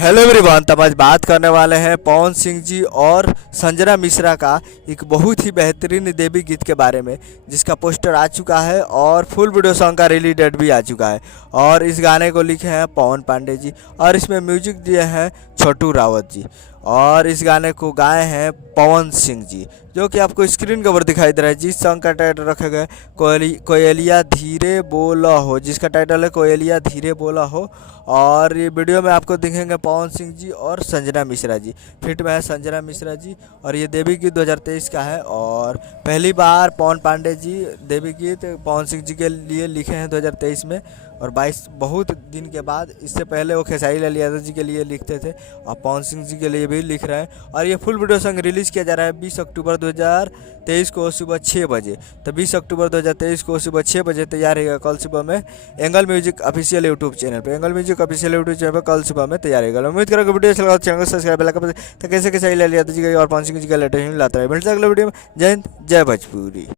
Hello everyone. तब आज बात करने वाले हैं पवन सिंह जी और संजना मिश्रा का एक बहुत ही बेहतरीन देवी गीत के बारे में, जिसका पोस्टर आ चुका है और फुल वीडियो सॉन्ग का रिलीज डेट भी आ चुका है। और इस गाने को लिखे हैं पवन पांडे जी और इसमें म्यूजिक दिए हैं छोटू रावत जी और इस गाने को गाए हैं पवन सिंह जी, जो कि आपको स्क्रीन के ऊपर दिखाई दे रहा है। जिस सॉन्ग का टाइटल रखा गया है कोयलिया धीरे बोला हो, जिसका टाइटल है कोयलिया धीरे बोला हो। और ये वीडियो में आपको दिखेंगे पवन सिंह जी और संजना मिश्रा जी, फिट में है संजना मिश्रा जी। और ये देवी गीत 2023 का है और पहली बार पवन पांडे जी देवी गीत पवन सिंह जी के लिए लिखे हैं 2023 में। और 22 बहुत दिन के बाद, इससे पहले वो खेसारी लाल यादव जी के लिए लिखते थे और पवन सिंह जी के लिए भी लिख रहे हैं। और ये फुल वीडियो सॉन्ग रिलीज़ किया जा रहा है 20 अक्टूबर 2023 को सुबह 6 बजे। तो 20 अक्टूबर 2023 को सुबह 6 बजे तैयार रहेगा कल सुबह में angle music official YouTube channel पे। Angle music official YouTube channel पर कल सुबह में तैयार रहेगा। उम्मीद करोगे वीडियो अच्छा लगा चैनल को सब्सक्राइब लगा तो कैसे खेसारी लाल यादव जी का और पवन सिंह जी का लेटेस्ट लाता है। मिलता है अगले वीडियो में। जय हिंद, जय भोजपुरी।